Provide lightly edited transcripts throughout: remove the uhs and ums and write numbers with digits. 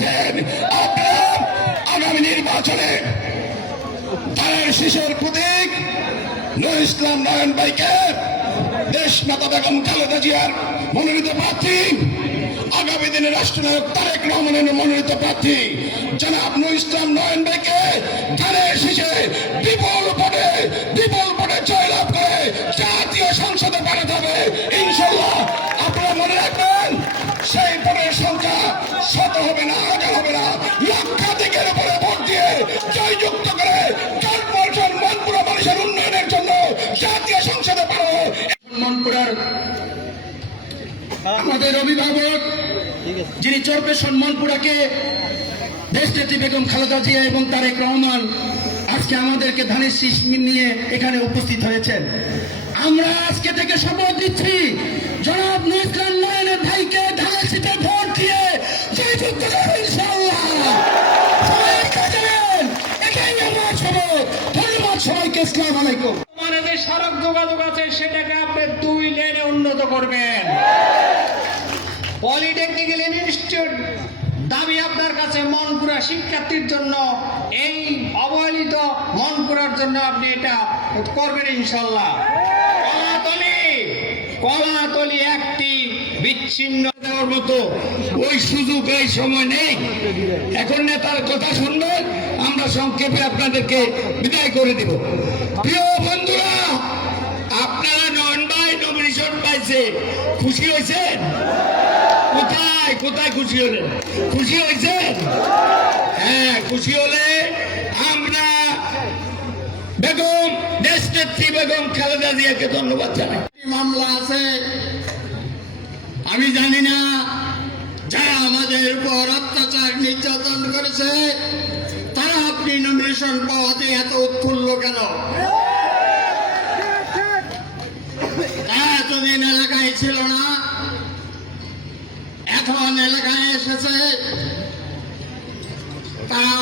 রেখেছেন। আপনারা আগামী নির্বাচনে ধানের শীষের প্রতীক নুরুল ইসলাম নয়ন ভাইকে দেশ নেতা বেগম খালেদা জিয়ার মনোনীত প্রার্থী, আগামী দিনে রাষ্ট্রনায়ক তারেক রহমানের মনোনীত প্রার্থী জনাব নুরুল ইসলাম নয়ন ভাইকে ধানের শীষে বিপুল ভোটে জয়লাভ করে জাতীয় সংসদে পাঠাতে হবে ইনশাল্লাহ। আপনারা মনে রাখবেন, সেই ভোটের সংখ্যা শত হবে না, হাজার হবে না, লক্ষাধিকের উপরে ভোট দিয়ে জয়যুক্ত করে মনপুরা মানুষের উন্নয়নের জন্য জাতীয় সংসদে পাঠাবো। মনপুরার আমাদের অভিভাবক যিনি চেয়ারপারসন মনপুরাকে দেশনেত্রী বেগম খালেদা জিয়া এবং তারেক রহমান আজকে আমাদেরকে ধানের শীষ নিয়ে এখানে উপস্থিত হয়েছেন। আমরা আজকে থেকে শপথ দিচ্ছি, জনাব নুরুল ইসলাম নয়নের ভাইকে ধানের শীষে ভোট দিয়ে জয়যুক্ত করব ইনশাআল্লাহ। সবাইকে জানেন, এটাই আমার শপথ। ধন্যবাদ সবাইকে। আসসালামু আলাইকুম। আমাদের যে সড়ক যোগাযোগ আছে সেটাকে আপনি 2 লেনে উন্নত করবেন। পলিটেকনিক্যাল ইনস্টিটিউট দাবি আপনার কাছে মনপুরা শিক্ষার্থীর জন্য, এই অবহেলিত মনপুরার জন্য আপনি এটা করবেন ইনশাল্লাহ। কলাতলি একটি বিচ্ছিন্ন দেওয়ার মতো ওই সুযোগ এই সময় নেই। এখন নেতার কথা শুনবেন, আমরা সংক্ষেপে আপনাদেরকে বিদায় করে দিব। প্রিয় বন্ধুরা, আপনারা নয়ন ভাই নমিনেশন পাইছে, খুশি হয়েছেন? কোথায় কোথায় খুশি হলেন? খুশি হয়েছেন? হ্যাঁ, খুশি হলে আমরা বেগম দেশনেত্রী বেগম খালেদা জিয়াকে ধন্যবাদ জানাই। মামলা আছে, আমি জানি না যারা আমাদের উপর অত্যাচার নির্যাতন করেছে তারা আপনি নমিনেশন পাওয়াতে এত উৎফুল্ল কেন? এতদিন এলাকায় ছিল না, এখন এলাকায় এসেছে। তারা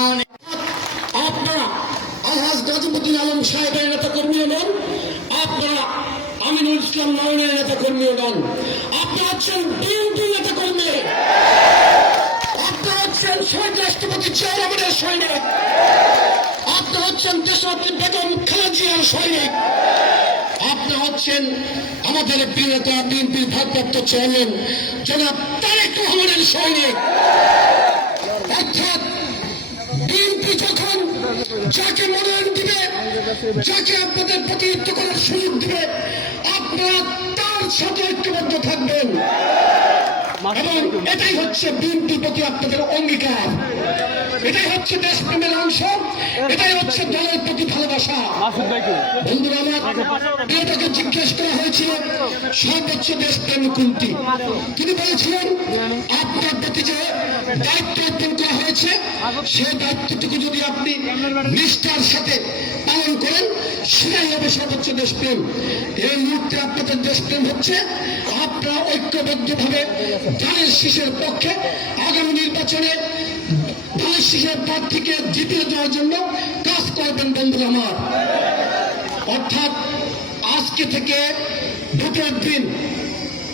আপনারা আলহাজ নাজিমুদ্দিন আলম সাহেবের নেতা কর্মীও নন, আপনারা আমিনুল ইসলাম নয়নের নেতা কর্মীও নন, আপনারা হচ্ছেন বিএনপি নেতা কর্মী, আপনারা হচ্ছেন শহীদ রাষ্ট্রপতি জিয়া রহমানের সৈনিক, আপনারা হচ্ছেন দেশনেত্রী বেগম খালেদা জিয়ার সৈনিক, আপনারা হচ্ছেন আমাদের প্রিয় নেতা বিএনপির ভারপ্রাপ্ত চেয়ারম্যান জনাব তারেক রহমানের সৈনিক। অর্থাৎ বিএনপি যখন যাকে মনোনয়ন দিবে, যাকে আপনাদের প্রতিনিধিত্ব করার সুযোগ দিবে, আপনারা তার সাথে ঐক্যবদ্ধ থাকবেন। এবং এটাই হচ্ছে বিএনপির প্রতি আপনাদের অঙ্গীকার, এটাই হচ্ছে দেশপ্রেমের অংশ, এটাই হচ্ছে দলের প্রতি ভালোবাসা। বন্ধুরা আমার, প্রিয়তাকে জিজ্ঞেস করা হয়েছিল সর্বোচ্চ দেশপ্রেম কোনটি, তিনি বলেছিলেন আপনার প্রতি যে দায়িত্ব অর্পণ করা হয়েছে সেই দায়িত্বটুকু যদি আপনি নিষ্ঠার সাথে পালন করেন সেটাই হবে সর্বোচ্চ দেশপ্রেম। এই মুহূর্তে আপনাদের দেশপ্রেম হচ্ছে আপনারা ঐক্যবদ্ধভাবে ধানের শীষের পক্ষে আগামী নির্বাচনে ধানের শীষের প্রার্থীকে জিতিয়ে দেওয়ার জন্য কাজ করবেন। বন্ধুরা আমার, অর্থাৎ আজকে থেকে ভোটের দিন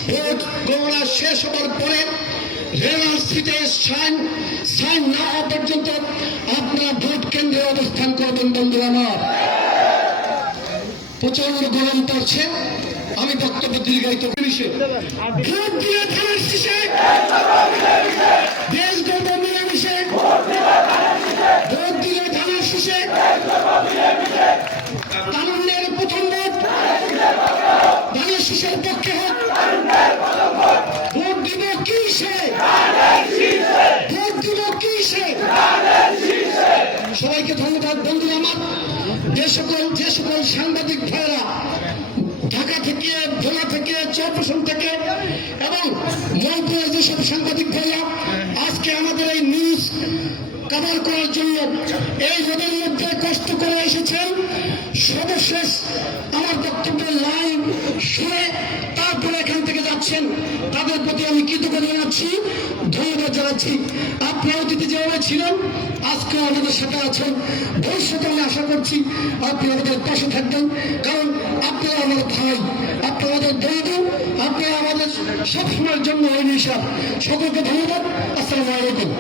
ভোট গণনা শেষ হওয়ার পরে রেলার সিটে সাইন না হওয়া পর্যন্ত আপনারা ভোট কেন্দ্রে অবস্থান করবেন। বন্ধুরা আমার, প্রচন্ড গরম পড়ছে, আমি বক্তব্য দীর্ঘায়িত করেছি। ভোট দিয়ে ধানের শীষে দেশ গর্ব মিলেমিশে, ভোট দিয়ে ধানের শীষে তারুণ্যের প্রথম ভোট ধানের শীষের পক্ষে হোক। ভোট দিব কিসে? ভোট দিব কিসে? সবাইকে ধন্যবাদ। বন্ধুরা আমার, যে সকল সাংবাদিক ভাইরা ঢাকা থেকে, ভোলা থেকে, চেয়ারপারসন থেকে এবং মৌপুরের যেসব সাংবাদিক ভাইরা আজকে আমাদের এই নিউজ কভার করার জন্য এই রোদের মধ্যে কষ্ট করে এসেছেন, সর্বশেষ আমার বক্তব্যের লাইভ শুনে তারপরে এখান থেকে যাচ্ছেন, তাদের প্রতি আমি কৃতজ্ঞতা জানাচ্ছি, ধন্যবাদ জানাচ্ছি। আপনারা অতীতে যেভাবে ছিলেন আজকে আমাদের সাথে আছেন, ভবিষ্যতে আমি আশা করছি আপনি আমাদের পাশে থাকবেন, কারণ আপনারা আমাদের ভাই, আপনারা আমাদের বন্ধু, আপনারা আমাদের সবসময়ের জন্য সকলকে ধন্যবাদ। আসসালামু আলাইকুম।